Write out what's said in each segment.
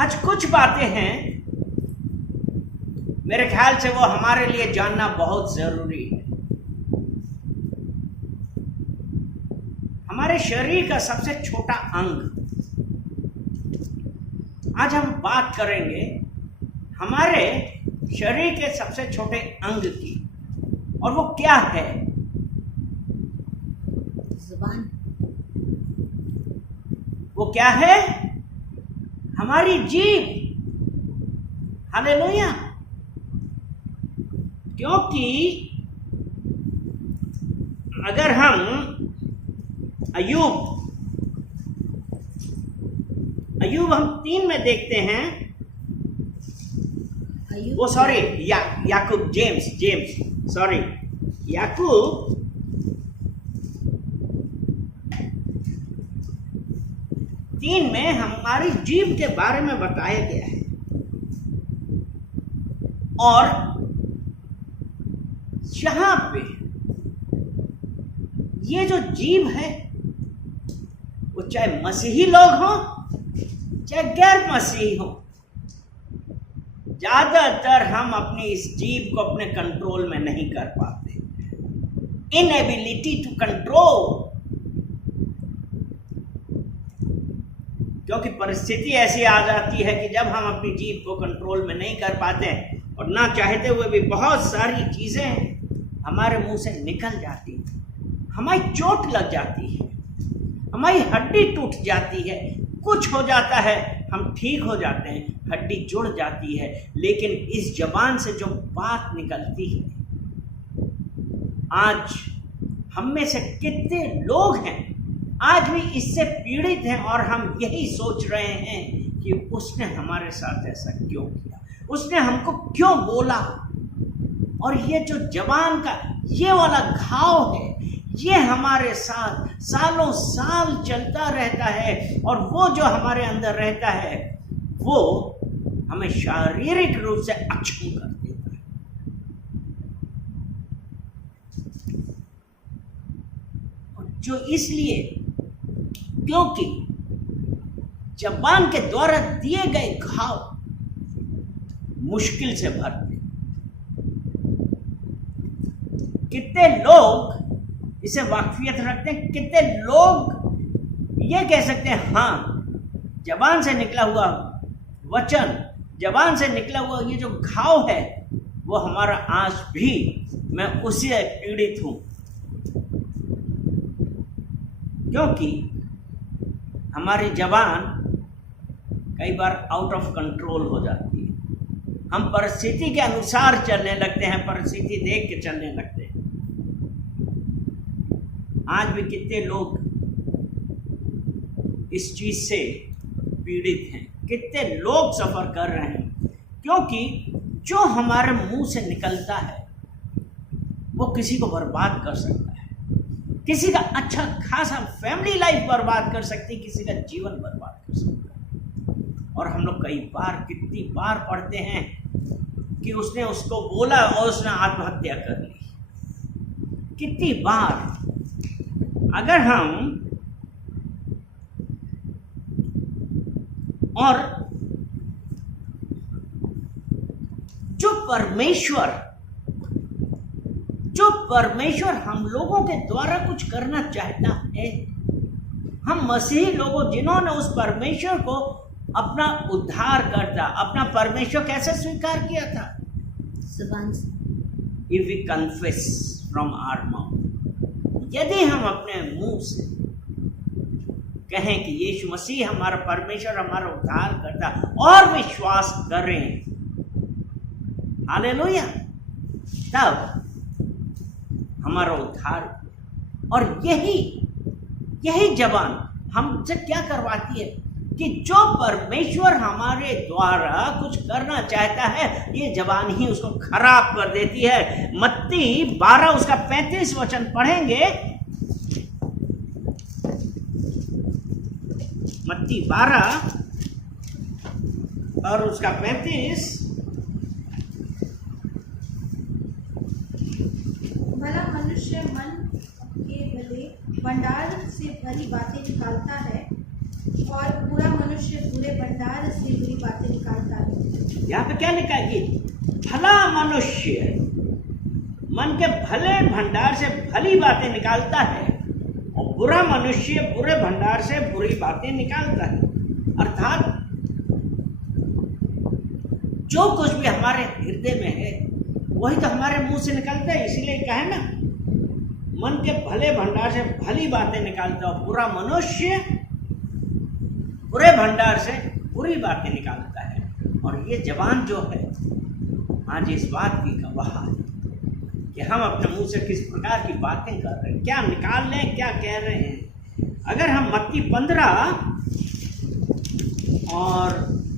आज कुछ बातें हैं, मेरे ख्याल से वो हमारे लिए जानना बहुत जरूरी है। हमारे शरीर का सबसे छोटा अंग, आज हम बात करेंगे हमारे शरीर के सबसे छोटे अंग की, और वो क्या है? जुबान। वो क्या है? हमारी जीभ। हालेलुया। क्योंकि अगर हम अय्यूब हम 3 में देखते हैं, वो सॉरी याकूब जेम्स सॉरी याकूब 3 में हमारी जीभ के बारे में बताया गया है। और यहां पे ये जो जीभ है, वो चाहे मसीही लोग हों चाहे गैर मसीही हों, ज्यादातर हम अपनी इस जीभ को अपने कंट्रोल में नहीं कर पाते। इनएबिलिटी टू कंट्रोल, क्योंकि परिस्थिति ऐसी आ जाती है कि जब हम अपनी जीभ को कंट्रोल में नहीं कर पाते और ना चाहते हुए भी बहुत सारी चीजें हमारे मुंह से निकल जाती हैं, हमारी चोट लग जाती है, हमारी हड्डी टूट जाती है, कुछ हो जाता है, हम ठीक हो जाते हैं, हड्डी जुड़ जाती है, लेकिन इस जबान से जो बात निकलती है, आज हम में से कितने लोग हैं आज भी इससे पीड़ित हैं, और हम यही सोच रहे हैं कि उसने हमारे साथ ऐसा क्यों किया, उसने हमको क्यों बोला। और ये जो जबान का ये वाला घाव है, ये हमारे साथ सालों साल चलता रहता है, और वो जो हमारे अंदर रहता है वो हमें शारीरिक रूप से अक्षम कर देता है। और जो इसलिए क्योंकि जबान के द्वारा दिए गए घाव मुश्किल से भरते। कितने लोग इसे वाकफियत रखते हैं, कितने लोग ये कह सकते हैं, हाँ, जबान से निकला हुआ वचन, जबान से निकला हुआ ये जो घाव है, वो हमारा आज भी, मैं उससे पीड़ित हूं, क्योंकि हमारी जबान कई बार आउट ऑफ कंट्रोल हो जाती है। हम परिस्थिति के अनुसार चलने लगते हैं, परिस्थिति देख के चलने लगते हैं। आज भी कितने लोग इस चीज से पीड़ित हैं, कितने लोग सफर कर रहे हैं, क्योंकि जो हमारे मुंह से निकलता है वो किसी को बर्बाद कर सकता है, किसी का अच्छा खासा फैमिली लाइफ बर्बाद कर सकती है, किसी का जीवन बर्बाद कर सकता है। और हम लोग कई बार, कितनी बार पढ़ते हैं कि उसने उसको बोला और उसने आत्महत्या कर ली। कितनी बार अगर हम, और जो परमेश्वर हम लोगों के द्वारा कुछ करना चाहता है, हम मसीही लोगों जिन्होंने उस परमेश्वर को अपना उद्धारकर्ता, अपना परमेश्वर कैसे स्वीकार किया था? If we confess from our mouth, यदि हम अपने मुंह से कहें कि यीशु मसीह हमारा परमेश्वर, हमारा उद्धार करता, और विश्वास करें, हालेलुया, तब हमारा उद्धार। और यही जबान हमसे क्या करवाती है कि जो परमेश्वर हमारे द्वारा कुछ करना चाहता है, ये जबान ही उसको खराब कर देती है। मत्ती 12 उसका 35 वचन पढ़ेंगे। मत्ती 12 और उसका 35। भला मनुष्य मन के भले भंडार से भली बातें निकालता है, और बुरा मनुष्य बुरे भंडार से बुरी बातें निकालता है। यहाँ पे क्या लिखा है कि भला मनुष्य मन के भले भंडार से भली बातें निकालता है और बुरा मनुष्य बुरे भंडार से बुरी बातें निकालता है। अर्थात जो कुछ भी हमारे हृदय में है वही तो हमारे मुंह से निकलता है। इसीलिए कहे ना, मन के भले भंडार से भली बातें निकालता है, बुरा मनुष्य बुरे भंडार से बुरी बातें निकालता है। और ये जवान जो है आज इस बात की गवाह है कि हम अपने मुंह से किस प्रकार की बातें कर रहे हैं, क्या निकाल रहे हैं, क्या कह रहे हैं। अगर हम मत्ती 15 और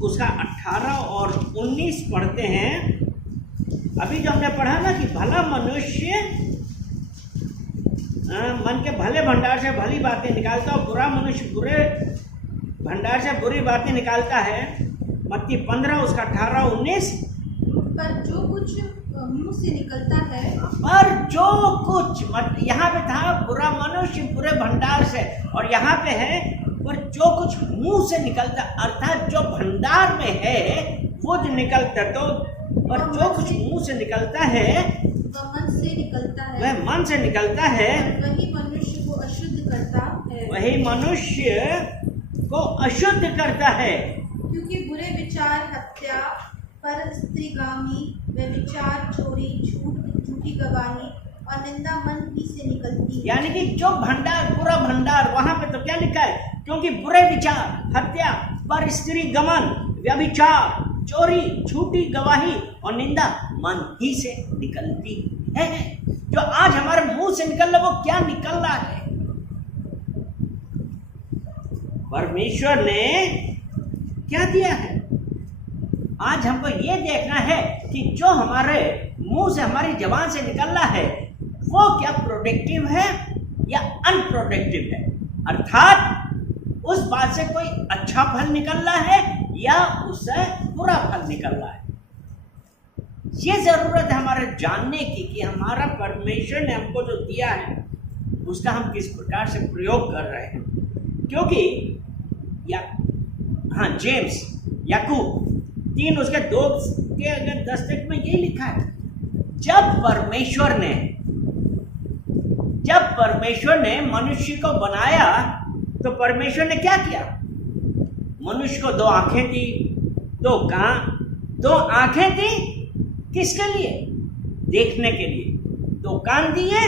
उसका 18 और 19 पढ़ते हैं, अभी जो हमने पढ़ा ना कि भला मनुष्य मन के भले भंडार से भली बातें निकालता और बुरा मनुष्य बुरे भंडार से बुरी बातें निकालता है। मत्ती 15 उसका 18 19। पर जो कुछ मुंह से निकलता है, पर जो कुछ, यहाँ पे था बुरा मनुष्य बुरे भंडार से, और यहाँ पे है पर जो कुछ मुंह से निकलता, अर्थात जो भंडार में है वो जो निकलता। तो पर जो कुछ मुंह से निकलता है वह मन से निकलता है, वह मन से निकलता है, वही मनुष्य को अशुद्ध करता है। वही मनुष्य को अशुद्ध करता है। क्योंकि बुरे विचार, हत्या, पर स्त्रीगामी, व्यभिचार, चोरी, झूठ, झूठी गवाही और निंदा मन ही से निकलती है। यानी कि जो भंडार, पूरा भंडार, वहां पे तो क्या लिखा है? क्योंकि बुरे विचार, हत्या, पर स्त्री गमन, व्यभिचार, चोरी, झूठी गवाही और निंदा मन ही से निकलती है। जो आज हमारे मुंह से निकल रहा वो क्या निकल रहा है? परमेश्वर ने क्या दिया है? आज हमको ये देखना है कि जो हमारे मुंह से, हमारी जबान से निकल रहा है वो क्या प्रोडक्टिव है या अनप्रोडक्टिव है। अर्थात उस बात से कोई अच्छा फल निकल रहा है या उससे बुरा फल निकल रहा है। ये जरूरत है हमारे जानने की कि हमारा परमेश्वर ने हमको जो दिया है उसका हम किस प्रकार से प्रयोग कर रहे हैं। क्योंकि जेम्स याकूब 3 उसके 2 के अगर 10 में यही लिखा है, जब परमेश्वर ने मनुष्य को बनाया तो परमेश्वर ने क्या किया? मनुष्य को 2 आंखें दी, 2 कान, 2 आंखें दी किसके लिए? देखने के लिए, 2 कान दिए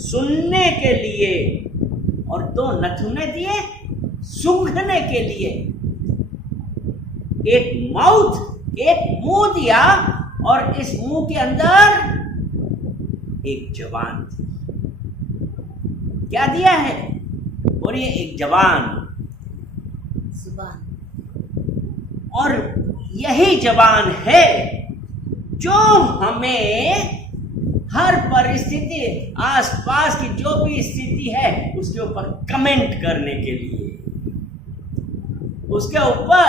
सुनने के लिए और 2 नथुने दिए सूंघने के लिए। एक मुंह दिया और इस मुंह के अंदर एक जबान थी। क्या दिया है? बोलिए, एक जबान। और यही जबान है जो हमें हर परिस्थिति, आसपास की जो भी स्थिति है उसके ऊपर कमेंट करने के लिए, उसके ऊपर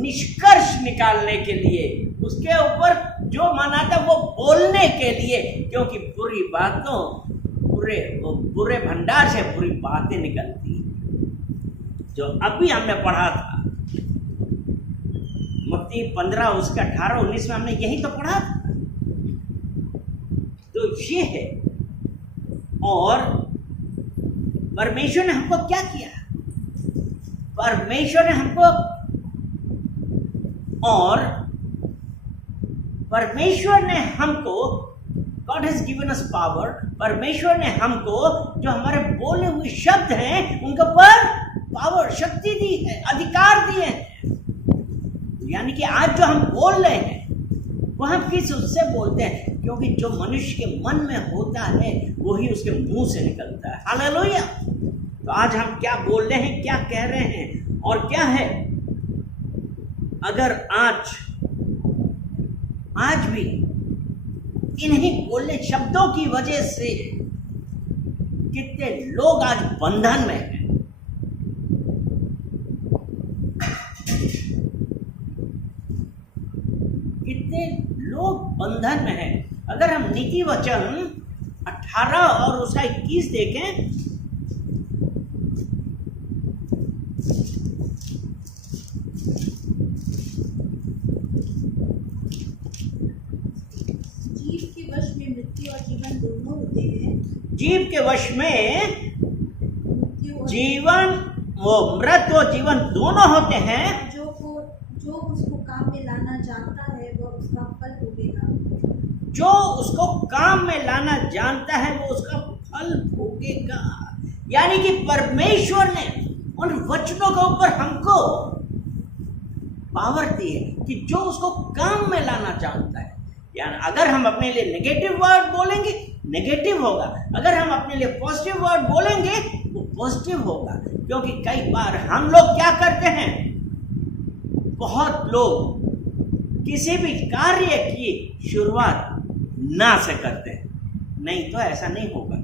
निष्कर्ष निकालने के लिए, उसके ऊपर जो मन आता वो बोलने के लिए। क्योंकि बुरी बातों, बुरे भंडार से बुरी बातें निकलती हैं। जो अभी हमने पढ़ा था मत्ती 15 उसका 18 19 में हमने यही तो पढ़ा था। तो ये है। और परमेश्वर ने हमको क्या किया? परमेश्वर ने हमको God has given us power। परमेश्वर ने हमको जो हमारे बोले हुए शब्द हैं उनके ऊपर पावर, शक्ति दी है, अधिकार दिए हैं। यानी कि आज जो हम बोल रहे हैं वो हम किस उससे बोलते हैं? क्योंकि जो मनुष्य के मन में होता है वही उसके मुंह से निकलता है। हालेलुया। तो आज हम क्या बोल रहे हैं, क्या कह रहे हैं और क्या है? अगर आज भी इन्हीं बोलने शब्दों की वजह से कितने लोग आज बंधन में हैं। कितने लोग बंधन में हैं। अगर हम नीति वचन 18 और उसका 21 देखें, जीव के वश में मृत्यु और जीवन, वो मृत्यु और जीवन दोनों होते हैं। जो उसको काम में लाना जानता है वह उसका फल भोगेगा। जो उसको काम में लाना जानता है वो उसका फल भोगेगा। यानी कि परमेश्वर ने उन वचनों के ऊपर हमको पावर दी है कि जो उसको काम में लाना जानता है, यानी अगर हम अपने लिए नेगेटिव वर्ड बोलेंगे नेगेटिव होगा, अगर हम अपने लिए पॉजिटिव वर्ड बोलेंगे वो पॉजिटिव होगा। क्योंकि कई बार हम लोग क्या करते हैं, बहुत लोग किसी भी कार्य की शुरुआत ना से करते हैं। नहीं तो ऐसा नहीं होगा,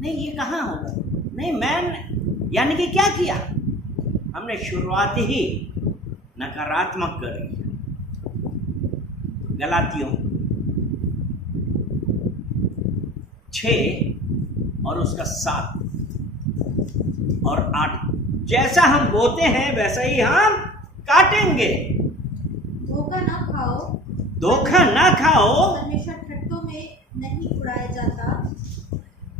नहीं ये कहाँ होगा, नहीं मैंने यानी कि क्या किया, हमने शुरुआत ही नकारात्मक करी। गलातियों 6 और उसका 7 और 8, जैसा हम बोते हैं वैसा ही हम काटेंगे। धोखा ना खाओ, धोखा ना खाओ, परमेश्वर ठट्ठों में नहीं उड़ाया जाता,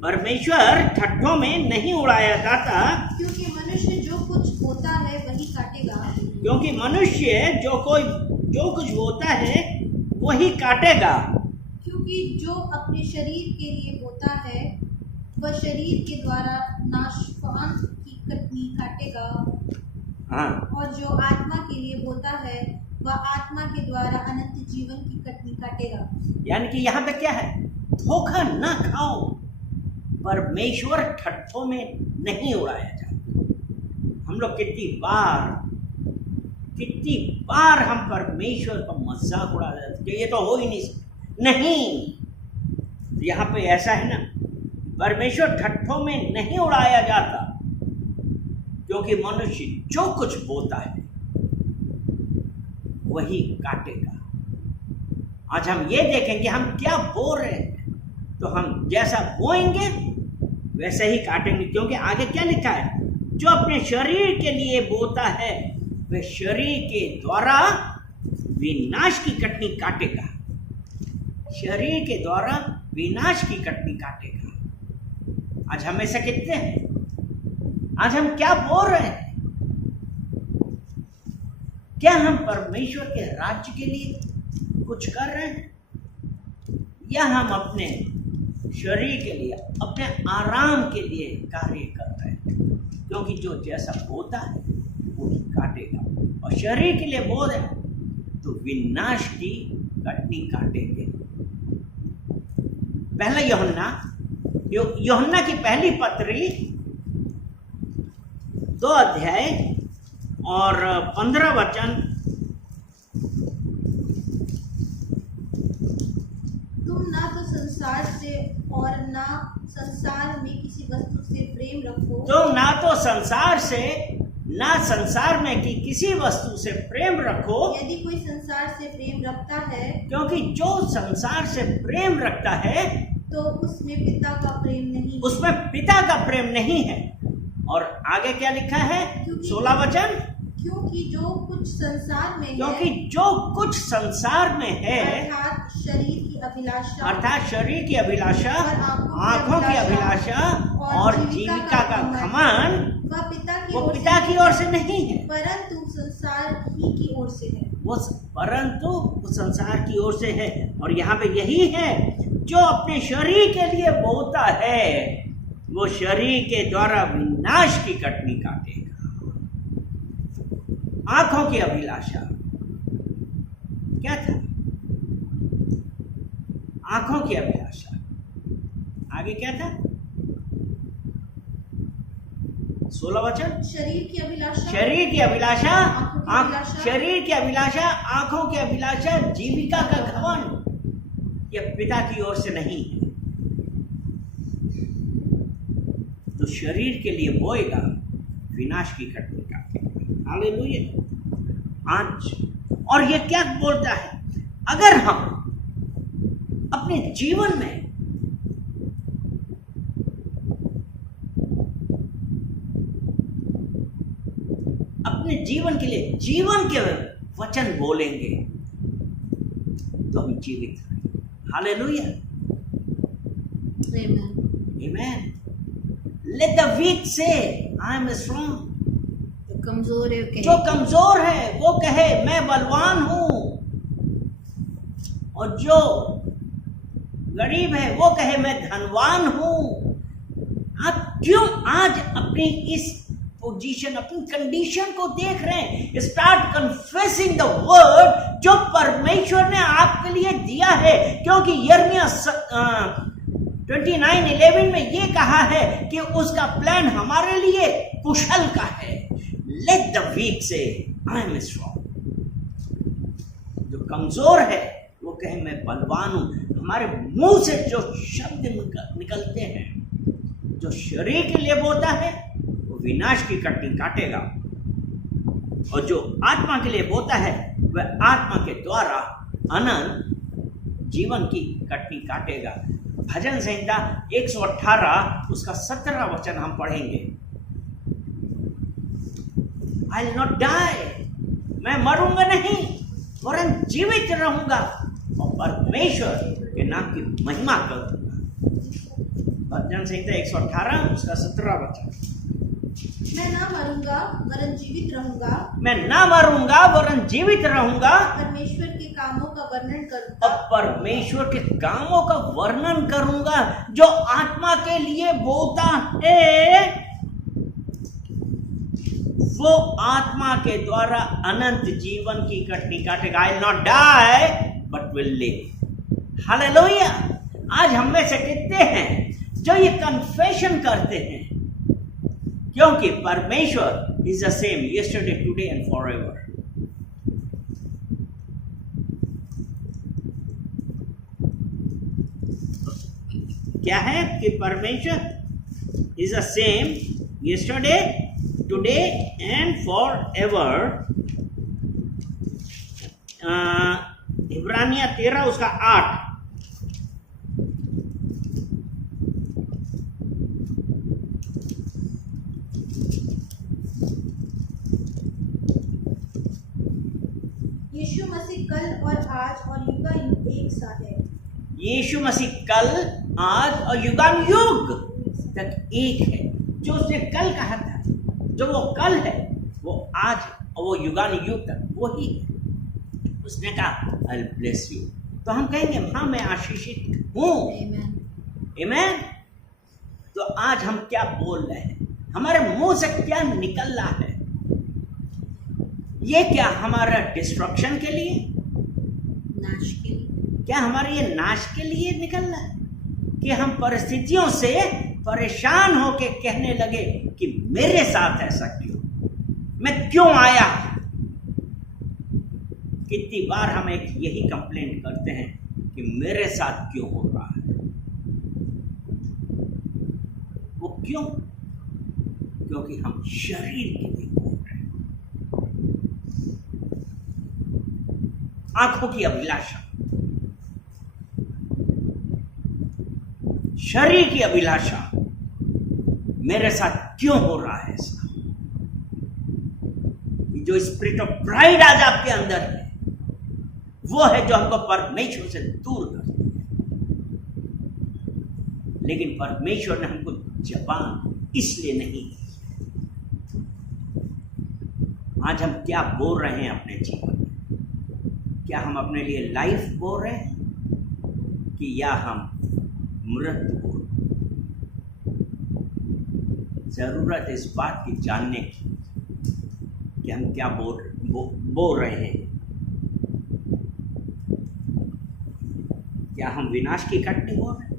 परमेश्वर ठट्ठों में नहीं उड़ाया जाता। क्योंकि मनुष्य जो कुछ बोता है वही काटेगा। क्योंकि मनुष्य जो कुछ बोता है वही काटेगा। क्योंकि जो अपने शरीर के लिए बोता है वह शरीर के द्वारा नाशवान की कटनी काटेगा, हाँ, और जो आत्मा के लिए बोता है वह आत्मा के द्वारा अनंत जीवन की कटनी काटेगा। यानी कि यहाँ पे क्या है, धोखा ना खाओ, परमेश्वर ठट्ठों में नहीं उड़ाया जाता। हम लोग कितनी बार हम परमेश्वर का मजाक उड़ा देते, ये तो हो ही नहीं सकता। नहीं, यहाँ पे ऐसा है ना, परमेश्वर ठट्ठों में नहीं उड़ाया जाता, क्योंकि मनुष्य जो कुछ बोता है वही काटेगा। आज हम ये देखेंगे हम क्या बो रहे हैं, तो हम जैसा बोएंगे वैसे ही काटेंगे। क्योंकि आगे क्या लिखा है, जो अपने शरीर के लिए बोता है वह शरीर के द्वारा विनाश की कटनी काटेगा। शरीर के द्वारा विनाश की कटनी काटेगा। आज हम ऐसा कहते हैं, आज हम क्या बोल रहे हैं, क्या हम परमेश्वर के राज्य के लिए कुछ कर रहे हैं, या हम अपने शरीर के लिए, अपने आराम के लिए कार्य कर रहे हैं। क्योंकि जो जैसा बोता है वो ही काटेगा, और शरीर के लिए बो रहे तो विनाश की कटनी काटेंगे। पहला यूहन्ना की पहली पत्री 2 अध्याय और 15 वचन। तुम ना तो संसार से और ना संसार में किसी वस्तु से प्रेम रखो। तुम ना तो संसार से ना संसार में की किसी वस्तु से प्रेम रखो। यदि कोई संसार से प्रेम रखता है, क्योंकि जो संसार से प्रेम रखता है तो उसमें पिता का प्रेम नहीं, उसमें पिता का प्रेम नहीं है। और आगे क्या लिखा है, 16 वचन, क्योंकि जो कुछ संसार में क्योंकि है, जो कुछ संसार में है, अर्थात शरीर की अभिलाषा, अर्थात शरीर की अभिलाषा, और आंखों की अभिलाषा और जीविका का घमंड, वह वो पिता की ओर से नहीं है, परंतु संसार ही की ओर से है। परंतु संसार की ओर से है। और यहाँ पे यही है, जो अपने शरीर के लिए बोता है वो शरीर के द्वारा विनाश की कटनी काटेगा। आंखों की अभिलाषा क्या था, आंखों की अभिलाषा, आगे क्या था, 16 वचन, शरीर की अभिलाषा, शरीर की अभिलाषा, अभिलाषा, शरीर की अभिलाषा, आंखों की अभिलाषा, जीविका का घमंड, यह पिता की ओर से नहीं है। तो शरीर के लिए बोएगा, विनाश की कटनी काटेगा। हालेलुया। आज और ये क्या बोलता है, अगर हम अपने जीवन में अपने जीवन के लिए जीवन के वचन बोलेंगे तो हम जीवित हैं। Hallelujah. Amen. Amen. Let the weak say, I am strong. जो कमजोर है जो कमजोर है वो कहे मैं बलवान हूं, और जो गरीब है वो कहे मैं धनवान हूं। आप क्यों आज अपनी इस पोजीशन, अपनी कंडीशन को देख रहे हैं? स्टार्ट कन्फेसिंग द वर्ड जो परमेश्वर ने आपके लिए दिया है, क्योंकि यिर्मयाह 29:11 में ये कहा है कि उसका प्लान हमारे लिए कुशल का है। लेट द वीक से आई एम स्ट्रॉन्ग। जो कमजोर है वो कहे मैं बलवान हूं। हमारे मुंह से जो शब्द निकलते हैं, जो शरीर के लिए बोलता है वो विनाश की कटनी काटेगा, और जो आत्मा के लिए बोलता है वह आत्मा के द्वारा अनंत जीवन की कटनी काटेगा। भजन संहिता 118 उसका 17 वचन हम पढ़ेंगे। आई विल नॉट डाई, मैं मरूंगा नहीं वरन जीवित रहूंगा और परमेश्वर के नाम की महिमा करूंगा। भजन संहिता 118 उसका 17 वचन। मैं ना मरूंगा वरन जीवित रहूंगा, मैं ना मरूंगा वरन जीवित रहूंगा, परमेश्वर के कामों का वर्णन करूंगा, और परमेश्वर के कामों का वर्णन करूंगा। जो आत्मा के लिए बोलता है वो आत्मा के द्वारा अनंत जीवन की कटनी काटेगा। I will not die but will live. Hallelujah. आज हम में से कितने हैं जो ये कन्फेशन करते हैं? क्योंकि परमेश्वर is the same yesterday, today and forever. क्या है कि परमेश्वर is the same yesterday, today and forever. इब्रानिया 13 उसका 8। यीशु मसीह कल और आज और युगानुयुग एक सा है। यीशु मसीह कल, आज और युगानुयुग तक एक है। जो उसने कल कहा था, जो वो कल है, वो आज और वो युगानुयुग तक वही है। उसने कहा आई विल ब्लेस यू, तो हम कहेंगे हाँ मैं आशीषित हूँ। आमीन। तो आज हम क्या बोल रहे हैं? हमारे मुंह से क्या निकल रहा है? ये क्या हमारा डिस्ट्रक्शन के लिए, नाश के लिए? क्या हमारे ये नाश के लिए निकल रहा है कि हम परिस्थितियों से परेशान होके कहने लगे कि मेरे साथ ऐसा क्यों, मैं क्यों आया? कितनी बार हम एक यही कंप्लेंट करते हैं कि मेरे साथ क्यों हो रहा है। वो क्यों? क्योंकि हम शरीर के लिए बोल रहे हैं। आंखों की अभिलाषा, शरीर की अभिलाषा, मेरे साथ क्यों हो रहा है ऐसा? जो स्पिरिट ऑफ प्राइड आज आपके अंदर है, वो है जो हमको परमेश्वर से दूर करती है। लेकिन परमेश्वर ने हमको जबान इसलिए नहीं दी। आज हम क्या बोल रहे हैं अपने जीवन में? क्या हम अपने लिए लाइफ बोल रहे हैं कि या हम मृत्यु बोल रहे हैं? जरूरत है इस बात की जानने की कि हम क्या बोल रहे हैं। क्या हम विनाश की कटनी बोल रहे हैं?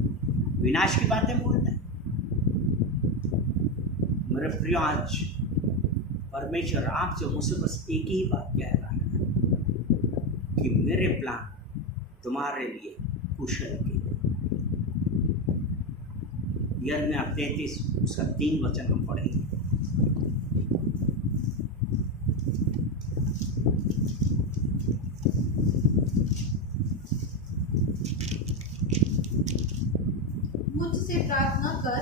विनाश की बातें बोल रहे हैं? मेरे प्रिय, आज परमेश्वर आपसे मुझसे बस एक ही बात कह रहा है कि मेरे प्लान तुम्हारे लिए कुशल के लिए। यिर्मयाह 33 उसका 3 वचन हम पढ़ेंगे। मुझसे प्रार्थना कर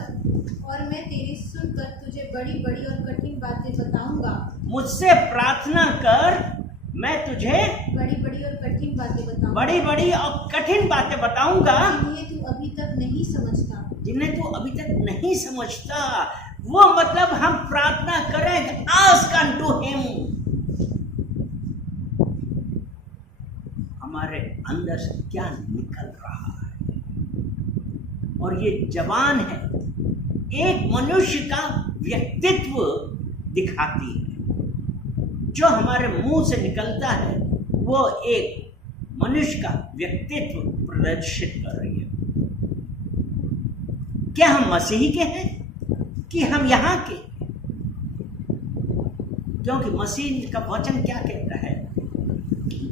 और मैं तेरी सुनकर तुझे बड़ी बड़ी और कठिन बातें बताऊंगा। मुझसे प्रार्थना कर, मैं तुझे बड़ी बड़ी और कठिन बातें बताऊंगा। बड़ी बड़ी और कठिन बातें बताऊंगा, जिन्हें तू अभी तक नहीं समझता। जिन्हें तू अभी तक नहीं समझता, वो मतलब हम प्रार्थना करें, आस्क अनटू हिम। हमारे अंदर से क्या निकल रहा है। और ये जबान है, एक मनुष्य का व्यक्तित्व दिखाती है। जो हमारे मुंह से निकलता है वो एक मनुष्य का व्यक्तित्व प्रदर्शित कर रही है। क्या हम मसीही के हैं कि हम यहाँ के? क्योंकि मसीह का वचन क्या कहता है?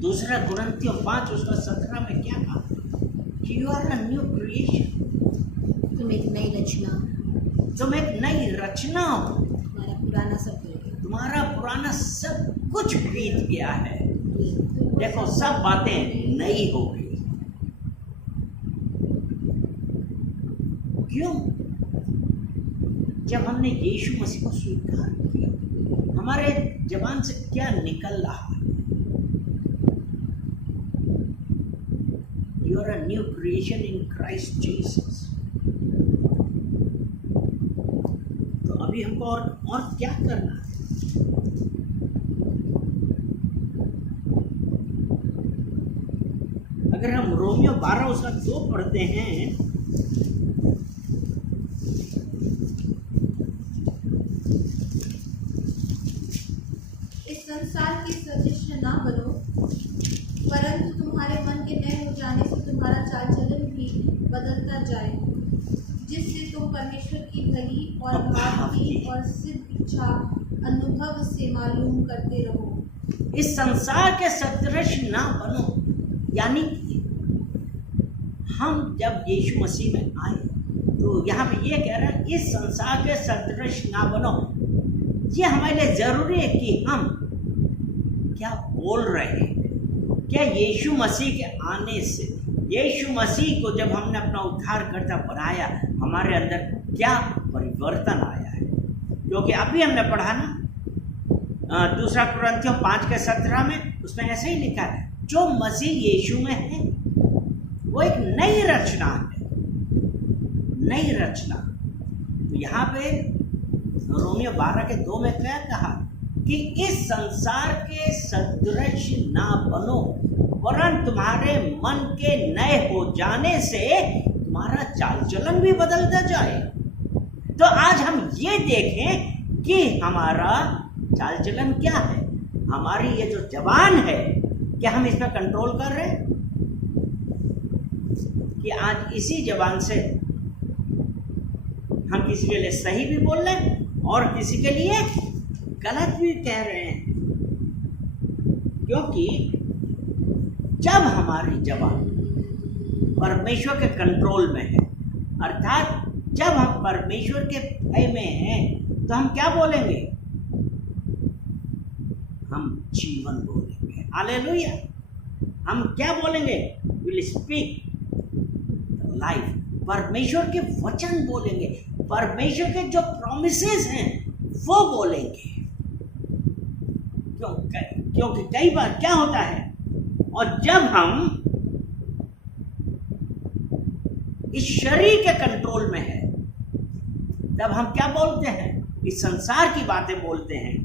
2 कुरिन्थियों 5 उसका 17 में क्या कहा? You are a new creation. तुम एक नई रचना, तुम एक नई रचना हो। तुम्हारा पुराना सब गया, तुम्हारा पुराना सब कुछ बीत गया है। देखो सब बातें नई हो गई। क्यों? जब हमने यीशु मसीह को स्वीकार किया, हमारे जबान से क्या निकल रहा है? You are a new creation in Christ Jesus. तो अभी हमको और क्या करना है? अगर हम रोमियो 12 उसका 2 पढ़ते हैं, इस संसार के सदृश ना बनो, परंतु तुम्हारे मन के नए हो जाने से तुम्हारा चाल चलन भी बदलता जाए, जिससे तुम परमेश्वर की भली और भावी और सिद्ध इच्छा अनुभव से मालूम करते रहो। इस संसार के सदृश ना बनो, यानी हम जब यीशु मसीह में आए तो यहाँ पे ये कह रहा है, इस संसार के सदृश ना बनो। ये हमारे लिए जरूरी है कि हम क्या बोल रहे हैं। क्या यीशु मसीह के आने से, यीशु मसीह को जब हमने अपना उद्धारकर्ता बनाया, हमारे अंदर क्या परिवर्तन आया है? क्योंकि अभी हमने पढ़ा ना 2 कुरिन्थियों 5 के 17 में, उसमें ऐसे ही लिखा है, जो मसीह यीशु में है वो एक नई रचना है। नई रचना। तो यहाँ पे रोमियो 12 के 2 में क्या कहा कि इस संसार के सदृश ना बनो, वरन तुम्हारे मन के नए हो जाने से तुम्हारा चाल चलन भी बदलता जाए। तो आज हम ये देखें कि हमारा चाल चलन क्या है। हमारी ये जो जबान है, क्या हम इस पर कंट्रोल कर रहे हैं? कि आज इसी जबान से हम किसी के लिए सही भी बोल रहे हैं और किसी के लिए गलत भी कह रहे हैं। क्योंकि जब हमारी जबान परमेश्वर के कंट्रोल में है, अर्थात जब हम परमेश्वर के भय में हैं, तो हम क्या बोलेंगे? हम जीवन बोलेंगे। हालेलुया। हम क्या बोलेंगे? Will speak life. परमेश्वर के वचन बोलेंगे, परमेश्वर के जो प्रॉमिसेस हैं वो बोलेंगे। क्योंकि कई बार क्या होता है, और जब हम इस शरीर के कंट्रोल में है, तब हम क्या बोलते हैं? इस संसार की बातें बोलते हैं।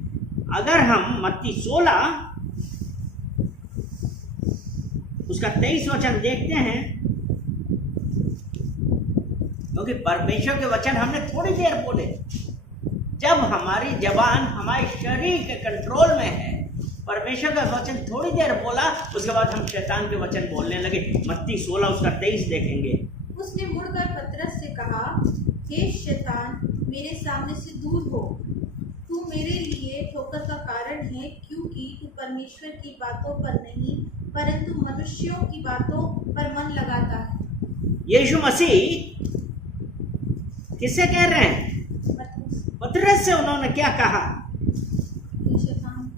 अगर हम मत्ती 16 उसका 23 वचन देखते हैं, क्योंकि परमेश्वर के वचन हमने थोड़ी देर बोले। जब हमारी जबान हमारे शरीर के कंट्रोल में है, परमेश्वर का वचन थोड़ी देर बोला, उसके बाद हम शैतान के वचन बोलने लगे। मत्ती 16 उसका 23 देखेंगे। उसने मुड़कर पतरस से कहा, हे शैतान, मेरे सामने से दूर हो, तू मेरे लिए ठोकर का कारण है, क्योंकि तू परमेश्वर की बातों पर नहीं परंतु मनुष्यों की बातों पर मन लगाता है। यीशु मसीह किससे कह रहे हैं? पतरस से। उन्होंने क्या कहा? शैतान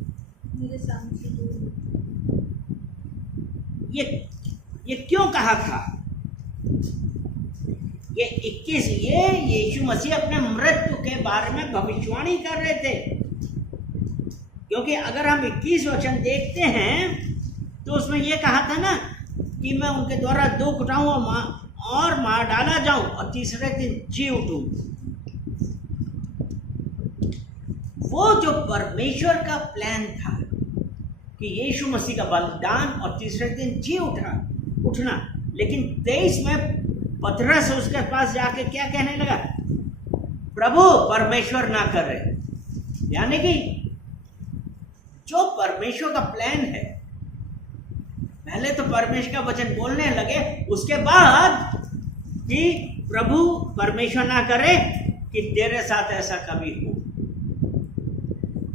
मेरे सामने से दूर हो। ये क्यों कहा था? ये 21 ये यीशु मसीह अपने मृत्यु के बारे में भविष्यवाणी कर रहे थे। क्योंकि अगर हम 21 वचन देखते हैं तो उसमें ये कहा था ना कि मैं उनके द्वारा दुख उठाऊं और मार डाला जाऊं और तीसरे दिन जी उठूं। वो जो परमेश्वर का प्लान था कि यीशु मसीह का बलिदान और तीसरे दिन जी उठना, लेकिन 23 में पतरस उसके पास जाके क्या कहने लगा, प्रभु परमेश्वर ना कर रहे। यानी कि जो परमेश्वर का प्लान है, पहले तो परमेश्वर का वचन बोलने लगे, उसके बाद कि प्रभु परमेश्वर ना करे कि तेरे साथ ऐसा कभी हो।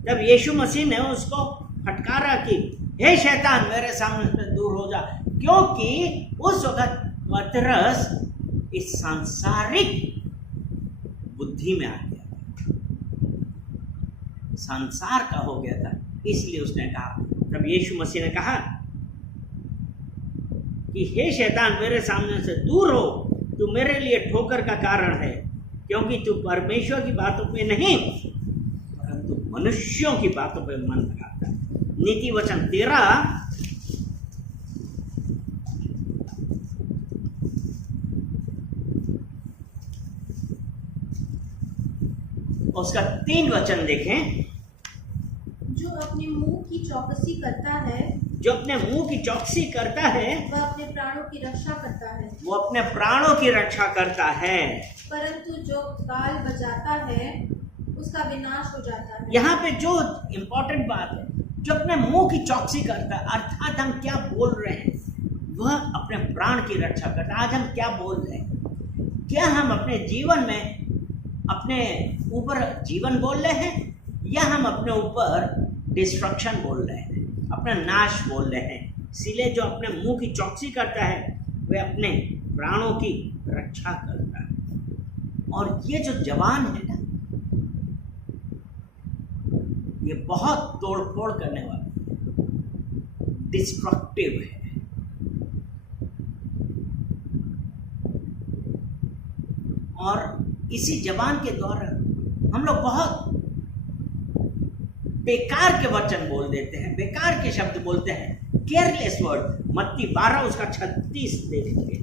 जब यीशु मसीह ने उसको फटकारा कि हे शैतान मेरे सामने से दूर हो जा, क्योंकि उस वक्त पतरस इस सांसारिक बुद्धि में आ गया था, संसार का हो गया था। इसलिए उसने कहा, तब यीशु मसीह ने कहा कि हे शैतान मेरे सामने से दूर हो, तू मेरे लिए ठोकर का कारण है, क्योंकि तू परमेश्वर की बातों पे नहीं परंतु मनुष्यों की बातों पे मन लगाता है। नीति वचन 13 उसका 3 वचन देखें। जो अपने मुंह की चौकसी करता है, जो अपने मुंह की चौकसी करता है वह अपने प्राणों की रक्षा करता है, वो अपने प्राणों की रक्षा करता है, परंतु जो ताल बजाता है उसका विनाश हो जाता है। यहाँ पे जो इम्पोर्टेंट बात है, जो अपने मुंह की चौकसी करता है, अर्थात हम क्या बोल रहे हैं, वह अपने प्राण की रक्षा करता है। आज हम क्या बोल रहे हैं, क्या हम अपने जीवन में अपने ऊपर जीवन बोल रहे हैं, या हम अपने ऊपर डिस्ट्रक्शन बोल रहे हैं, अपना नाश बोल रहे हैं। इसीलिए जो अपने मुंह की चौकसी करता है वह अपने प्राणों की रक्षा करता है। और ये जो जवान है ना, ये बहुत तोड़ फोड़ करने वाला है, डिस्ट्रक्टिव है। और इसी जबान के द्वारा हम लोग बहुत बेकार के वचन बोल देते हैं, बेकार के शब्द बोलते हैं, केयरलेस वर्ड। मत्ती 12 उसका 36 देखेंगे।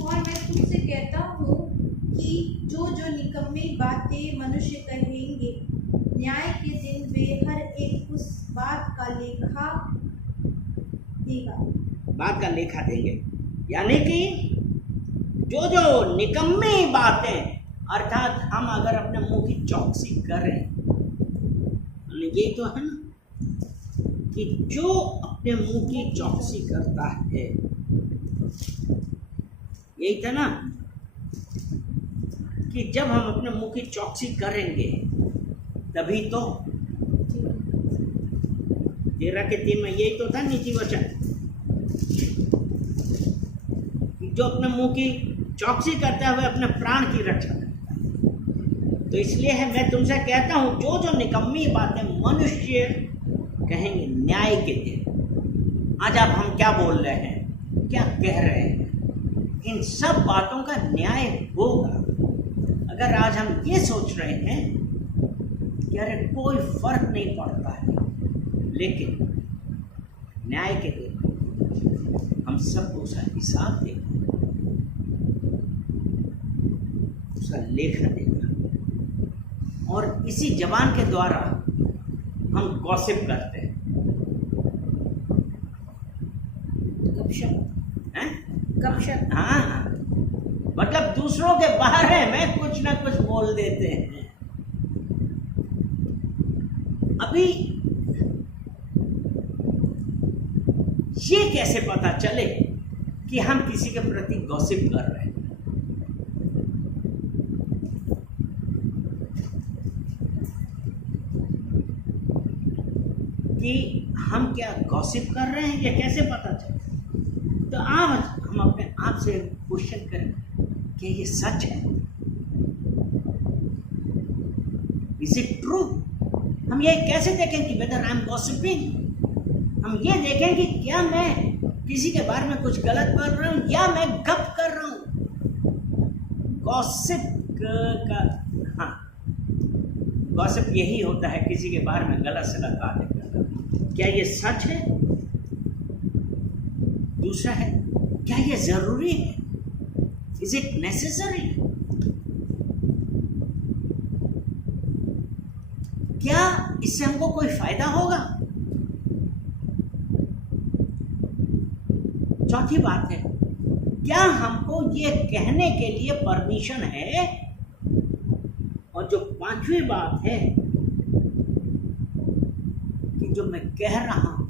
और मैं तुमसे कहता हूँ कि जो जो निकम्मी बातें मनुष्य कहेंगे, न्याय के दिन वे हर एक उस बात का लेखा देंगे। यानी कि जो जो निकम्मी बातें, अर्थात हम अगर अपने मुंह की चौकसी करें, यही तो है ना कि जो अपने मुंह की चौकसी करता है, यही था ना कि जब हम अपने मुंह की चौकसी करेंगे तभी तो 13 के 3 में यही तो था नीति वचन, जो अपने मुंह की चौकसी करता है वह अपने प्राण की रक्षा करता है। तो इसलिए है मैं तुमसे कहता हूं, जो जो निकम्मी बातें मनुष्य कहेंगे न्याय के दिन। आज आप हम क्या बोल रहे हैं, क्या कह रहे हैं, इन सब बातों का न्याय होगा। अगर आज हम ये सोच रहे हैं कि अरे कोई फर्क नहीं पड़ता है, लेकिन न्याय के दिन हम सबको उसका हिसाब देंगे, उसका लेखा देगा। और इसी जबान के द्वारा हम गॉसिप करते हैं, गपशप, हाँ, मतलब दूसरों के बारे में कुछ ना कुछ बोल देते हैं। अभी ये कैसे पता चले कि हम किसी के प्रति गॉसिप कर रहे हैं? कि हम क्या गॉसिप कर रहे हैं, ये कैसे पता चले? तो आज हम अपने आप से क्वेश्चन करें कि ये सच है, इज इट ट्रू? हम ये कैसे देखें कि वेदर आई एम गॉसिपिंग? हम ये देखें कि क्या मैं किसी के बारे में कुछ गलत बोल रहा हूँ या मैं गप कर रहा हूँ। गॉसिप का, हाँ, गॉसिप यही होता है, किसी के बारे में गलत सलत बातें करना। क्या ये सच है? दूसरा है, क्या ये जरूरी है? Is it necessary? क्या इससे हमको कोई फायदा होगा? चौथी बात है, क्या हमको ये कहने के लिए परमिशन है? और जो पांचवी बात है कि जो मैं कह रहा हूं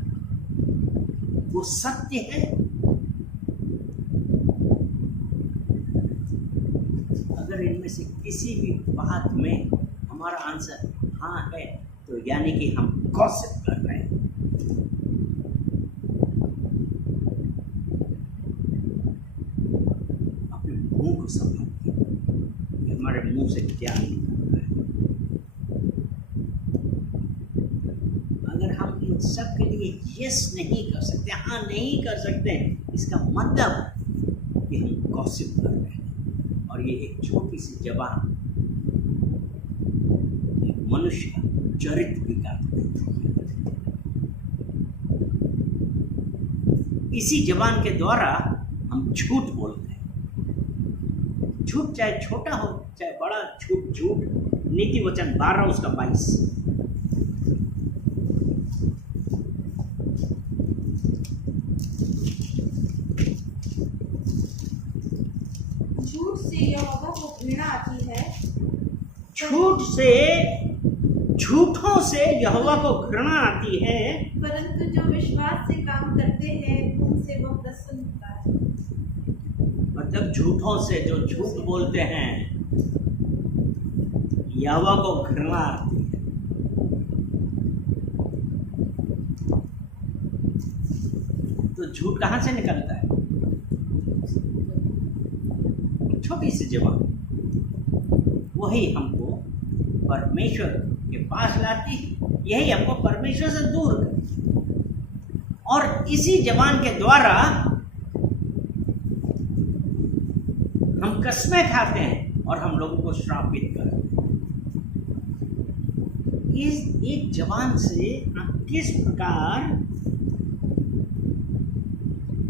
वो सत्य है। अगर इनमें से किसी भी बात में हमारा आंसर हाँ है तो यानी कि हम गॉसिप कर रहे हैं। अपने मुंह को संभालिए कि हमारे मुंह से क्या निकल रहा है। अगर हम इन सब के लिए यस नहीं कर सकते, हाँ नहीं कर सकते, इसका मतलब कि हम गॉसिप कर रहे हैं। और ये एक छोटी सी जबान एक मनुष्य का चरित्र बिगाड़ देती है। इसी जबान के द्वारा हम झूठ बोलते हैं। झूठ चाहे छोटा हो चाहे बड़ा, झूठ झूठ। नीति वचन 12 उसका 22। झूठ से यहोवा को घृणा आती है, झूठों से यहोवा को घृणा आती है, परंतु जो विश्वास से काम करते हैं उनसे वह प्रसन्न होता है। मतलब झूठों से, जो झूठ बोलते हैं, यहोवा को घृणा आती है। तो झूठ कहाँ से निकलता है? छोटी सी जबान, वही हमको परमेश्वर के पास लाती, यही हमको परमेश्वर से दूर करती। और इसी जबान के द्वारा हम कस्में खाते हैं और हम लोगों को श्रापित करते हैं। इस एक जबान से आप किस प्रकार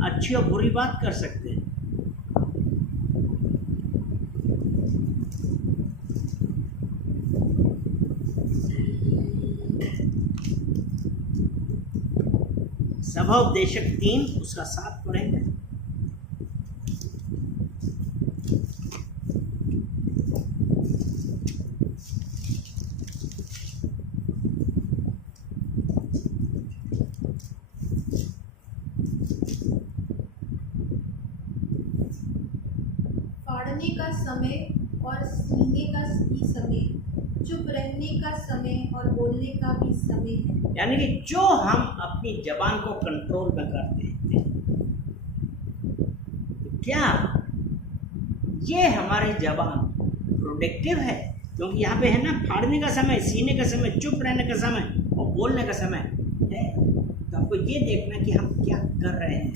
अच्छी और बुरी बात कर सकते हैं। सभाउपदेशक 3 उसका 7 पढ़ेंगे। फाड़ने का समय और सीने का भी समय, चुप रहने का समय और बोलने का भी समय है। यानी कि जो हम अपनी जबान को कंट्रोल में करते हैं, तो क्या ये हमारी जबान प्रोडक्टिव है? क्योंकि यहाँ पे है ना, फाड़ने का समय, सीने का समय, चुप रहने का समय और बोलने का समय है। तो आपको ये देखना कि हम क्या कर रहे हैं।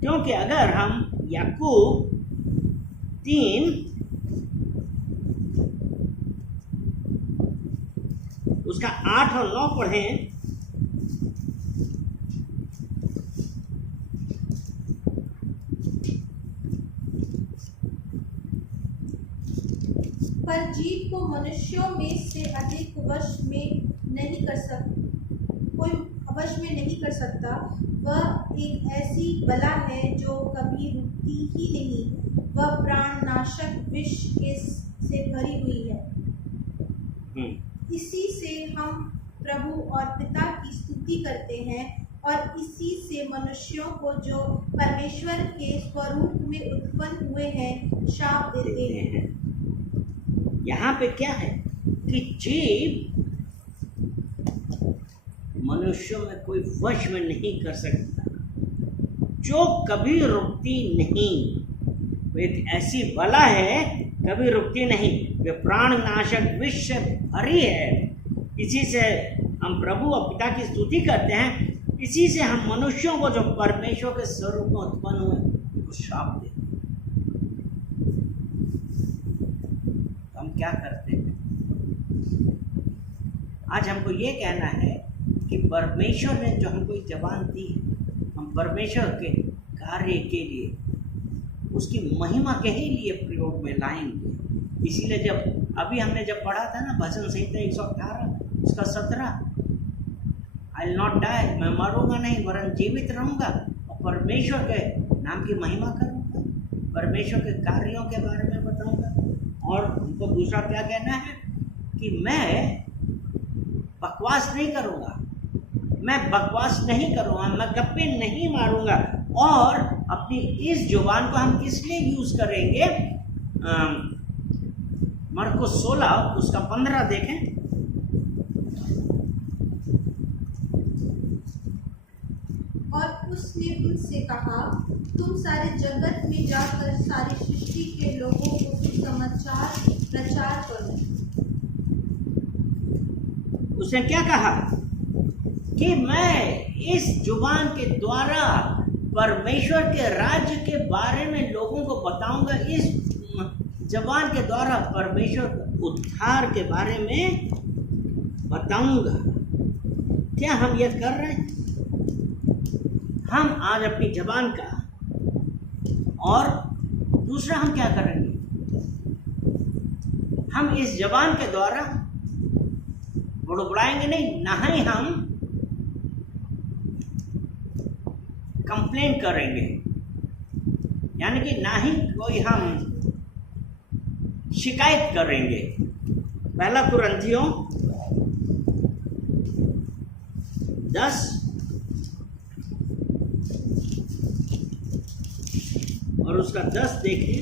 क्योंकि अगर हम याकूब 3 उसका 8 और 9 पढ़ें, पर जीव को मनुष्यों में से अधिक वश में नहीं कर सकता। वह एक ऐसी बला है जो कभी रुकती ही नहीं। वह प्राणनाशक विष से भरी हुई है। इसी से हम प्रभु और पिता की स्तुति करते हैं और इसी से मनुष्यों को जो परमेश्वर के स्वरूप में उत्पन्न हुए हैं शाप देते हैं। यहाँ पे क्या है कि जीव मनुष्यों में कोई वश में नहीं कर सकता, जो कभी रुकती नहीं। वो एक ऐसी बला है, कभी रुकती नहीं। वे प्राणनाशक विष से भरी है। इसी से हम प्रभु और पिता की स्तुति करते हैं। इसी से हम मनुष्यों को जो परमेश्वर के स्वरूप में उत्पन्न हुए उनको श्राप देते हैं। हम क्या करते हैं? आज हमको ये कहना है कि परमेश्वर ने जो हमको जबान दी है, हम परमेश्वर के कार्य के लिए, उसकी महिमा के ही लिए प्रयोग में लाएंगे। इसीलिए जब अभी हमने जब पढ़ा था ना भजन संहिता 118 उसका 17, आई विल नॉट डाई, मैं मरूंगा नहीं वरन जीवित रहूंगा और परमेश्वर के नाम की महिमा करूंगा, परमेश्वर के कार्यों के बारे में बताऊंगा। और हमको दूसरा क्या कहना है कि मैं बकवास नहीं करूंगा, मैं बकवास नहीं करूंगा, मैं गप्पे नहीं मारूंगा। और अपनी इस जुबान को हम किस लिए यूज करेंगे? मरकुस 16 उसका 15 देखें। और उसने उनसे कहा, तुम सारे जगत में जाकर सारी सृष्टि के लोगों को सुसमाचार प्रचार करो। उसने क्या कहा कि मैं इस जुबान के द्वारा परमेश्वर के राज्य के बारे में लोगों को बताऊंगा, इस जबान के द्वारा परमेश्वर के उद्धार के बारे में बताऊंगा। क्या हम यह कर रहे हैं? हम आज अपनी जबान का, और दूसरा हम क्या करेंगे? हम इस जबान के द्वारा बुड़बुड़ाएंगे नहीं, ना ही हम कंप्लेंट करेंगे, यानी कि ना ही कोई हम शिकायत करेंगे। पहला कुरिन्थियों 10 और उसका 10 देखें।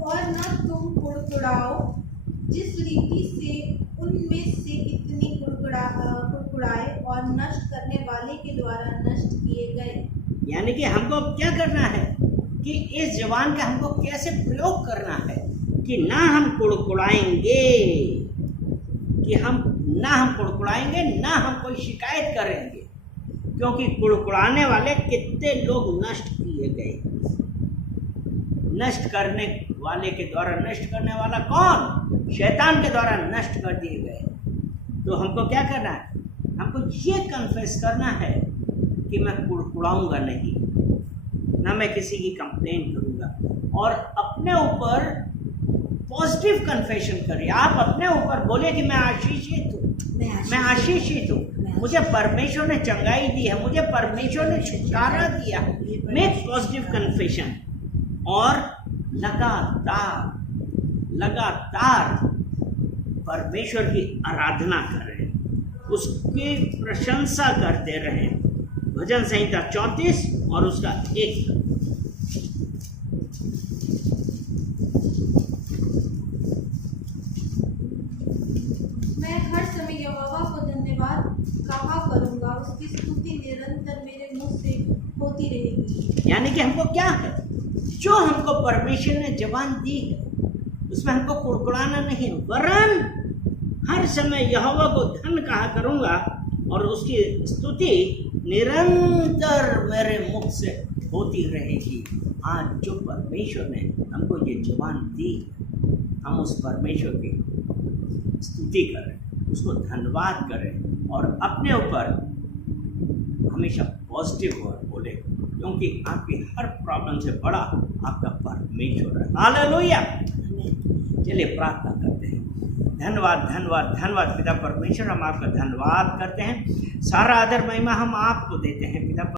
और न तुम कुड़कुड़ाओ, जिस रीति से उनमें से कितनी कुड़कुड़ाए और नष्ट करने वाले के द्वारा नष्ट किए गए। यानी कि हमको क्या करना है कि इस जबान का हमको कैसे प्रयोग करना है कि ना हम कुड़कुड़ाएंगे, कि हम कुड़कुड़ाएंगे, ना हम कोई शिकायत करेंगे, क्योंकि कुड़कुड़ाने वाले कितने लोग नष्ट किए गए। नष्ट करने वाले के द्वारा, नष्ट करने वाला कौन? शैतान के द्वारा नष्ट कर दिए गए। तो हमको क्या करना है? हमको ये कन्फेस करना है कि मैं कुड़कुड़ाऊंगा नहीं, ना मैं किसी की कंप्लेंट करूंगा। और अपने ऊपर पॉजिटिव कन्फेशन करिए। आप अपने ऊपर बोलिए कि मैं आशीषित हूँ, मैं आशीषित हूँ, मुझे परमेश्वर ने चंगाई दी है, मुझे परमेश्वर ने छुटकारा दिया। मेक पॉजिटिव कन्फेशन और लगातार परमेश्वर की आराधना करें, उसकी प्रशंसा करते रहें। भजन संहिता 34 और उसका 1। मैं हर समय यहोवा को धन्यवाद कहा करूंगा, उसकी स्तुति निरंतर मेरे मुंह से होती रहेगी। यानी कि हमको क्या है, जो हमको परमेश्वर ने जबान दी है उसमें हमको कुड़कुड़ाना नहीं, वरन हर समय यहोवा को धन कहा करूंगा और उसकी स्तुति निरंतर मेरे मुख से होती रहेगी। आज जो परमेश्वर ने हमको ये जबान दी, हम उस परमेश्वर की स्तुति करें, उसको धन्यवाद करें और अपने ऊपर हमेशा पॉजिटिव वर्ड बोले, क्योंकि आपकी हर प्रॉब्लम से बड़ा आपका परमेश्वर है। हालेलुया। चलिए प्रार्थना करते हैं। धन्यवाद धन्यवाद धन्यवाद पिता परमेश्वर, हम आपका धन्यवाद करते हैं। सारा आदर महिमा हम आपको देते हैं पिता।